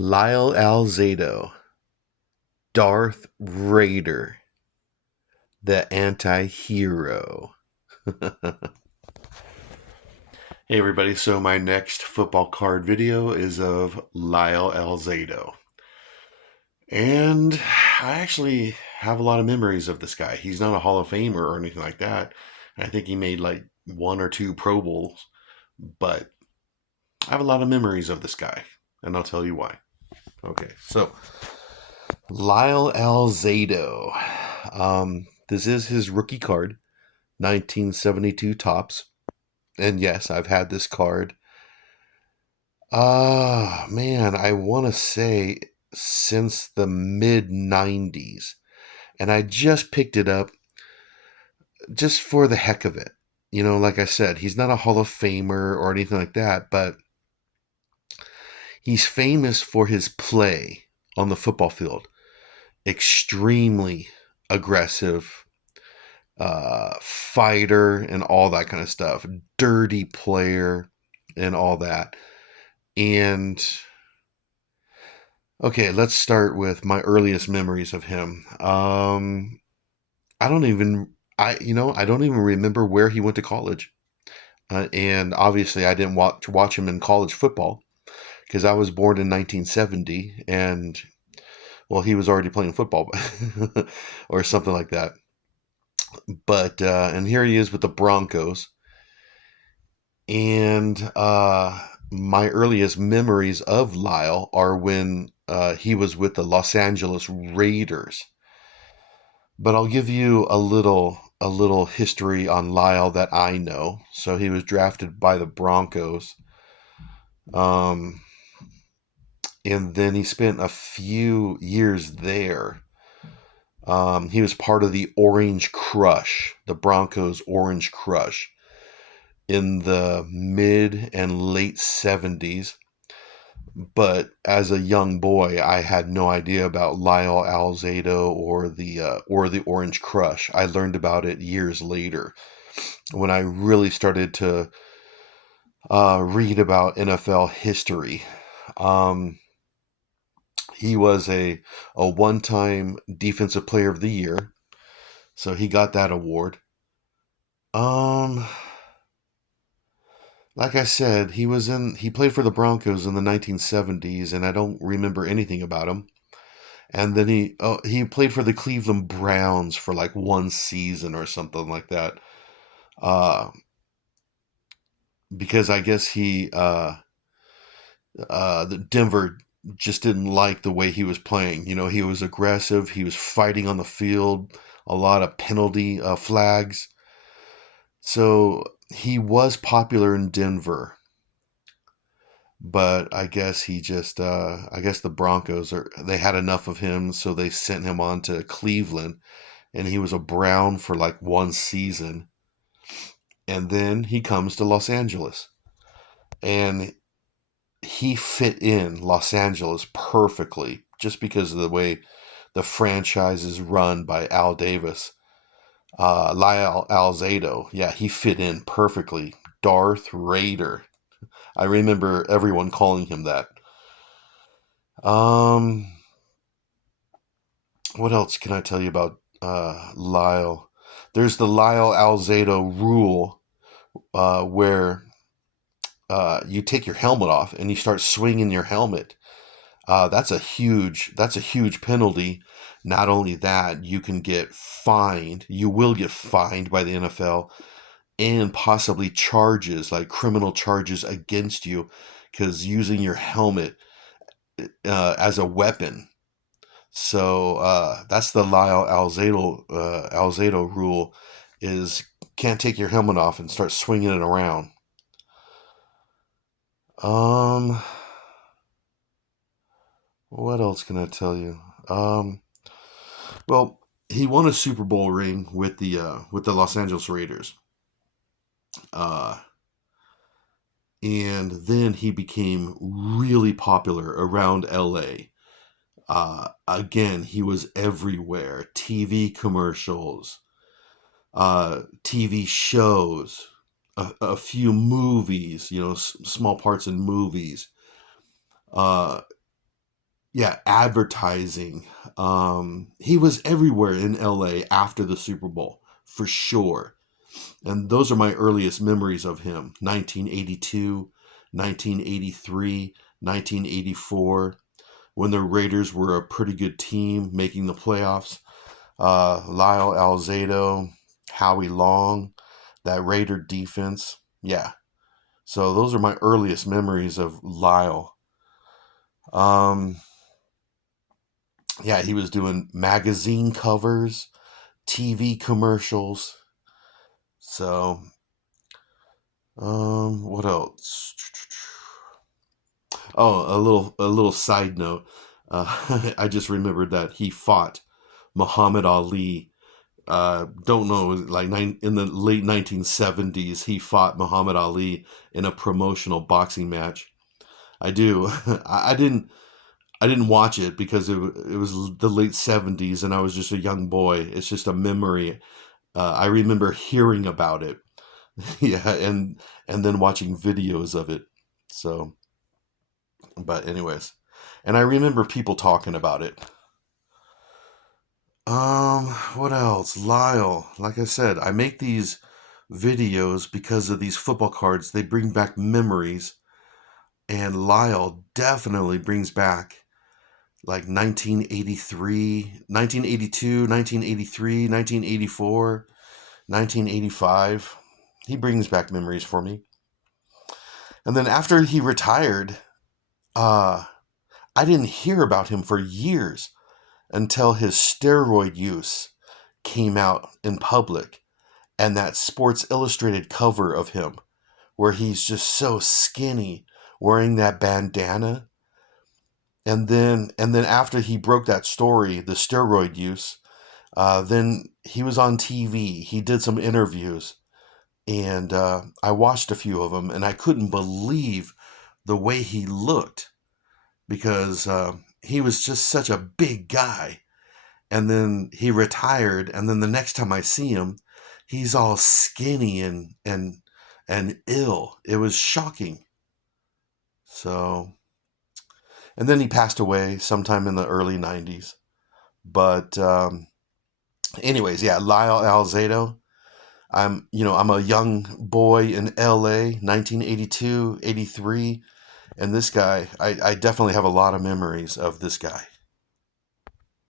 Lyle Alzado, Darth Raider, the anti-hero. Hey everybody, so my next football card video is of Lyle Alzado. And I actually have a lot of memories of this guy. He's not a Hall of Famer or anything like that. I think he made like one or two Pro Bowls, but I have a lot of memories of this guy, and I'll tell you why. Okay, so Lyle Alzado. This is his rookie card, 1972 tops. And yes, I've had this card. Man, I want to say since the mid 90s. And I just picked it up just for the heck of it. You know, like I said, he's not a Hall of Famer or anything like that, but he's famous for his play on the football field. Extremely aggressive, fighter and all that kind of stuff. Dirty player and all that. And okay, let's start with my earliest memories of him. I don't even I don't even remember where he went to college. And obviously I didn't watch him in college football because I was born in 1970 and well, he was already playing football or something like that. But and here he is with the Broncos. And my earliest memories of Lyle are when he was with the Los Angeles Raiders. But I'll give you a little history on Lyle that I know. So he was drafted by the Broncos. Um, and then he spent a few years there. He was part of the Orange Crush, the Broncos Orange Crush, in the mid and late 70s. But as a young boy, I had no idea about Lyle Alzado or the Orange Crush. I learned about it years later when I really started to read about NFL history. Um, he was a one-time Defensive Player of the Year, so he got that award. Um, like I said, he played for the Broncos in the 1970s, and I don't remember anything about him. And then he played for the Cleveland Browns for like one season or something like that. Uh, because I guess the Denver just didn't like the way he was playing. You know, he was aggressive. He was fighting on the field. A lot of penalty flags. So he was popular in Denver, but I guess I guess the Broncos they had enough of him, so they sent him on to Cleveland, and he was a Brown for like one season, and then he comes to Los Angeles, and he fit in Los Angeles perfectly just because of the way the franchise is run by Al Davis. Lyle Alzado, yeah, he fit in perfectly. Darth Raider. I remember everyone calling him that. Um, what else can I tell you about Lyle? There's the Lyle Alzado rule where you take your helmet off and you start swinging your helmet. That's a huge penalty. Not only that, you can get fined. You will get fined by the NFL and possibly charges like criminal charges against you because using your helmet as a weapon. So that's the Lyle Alzado rule is can't take your helmet off and start swinging it around. Um, what else can I tell you? Well, he won a Super Bowl ring with the Los Angeles Raiders. Uh, and then he became really popular around LA. Again, he was everywhere. TV commercials, TV shows, a few movies, you know, small parts in movies. Uh, Yeah, advertising. He was everywhere in LA after the Super Bowl, for sure. And those are my earliest memories of him: 1982, 1983, 1984, when the Raiders were a pretty good team making the playoffs. Lyle, Alzado, Howie Long, that Raider defense. Yeah. So those are my earliest memories of Lyle. Um, yeah, he was doing magazine covers, TV commercials. So, what else? Oh, a little side note. I just remembered that he fought Muhammad Ali. Don't know, like in the late 1970s, he fought Muhammad Ali in a promotional boxing match. I do. I didn't watch it because it was the late 70s and I was just a young boy. It's just a memory. I remember hearing about it. Yeah, and then watching videos of it. So, but anyways, and I remember people talking about it. What else? Lyle. Like I said, I make these videos because of these football cards. They bring back memories, and Lyle definitely brings back like 1983, 1982, 1983, 1984, 1985. He brings back memories for me. And then after he retired, uh, I didn't hear about him for years until his steroid use came out in public, and that Sports Illustrated cover of him where he's just so skinny wearing that bandana. And then after he broke that story, the steroid use, then he was on TV. He did some interviews, and I watched a few of them, and I couldn't believe the way he looked because he was just such a big guy. And then he retired, and then the next time I see him, he's all skinny and ill. It was shocking. So, and then he passed away sometime in the early 90s. But anyways, yeah, Lyle Alzado. I'm a young boy in LA, 1982, 83, and this guy, I definitely have a lot of memories of this guy.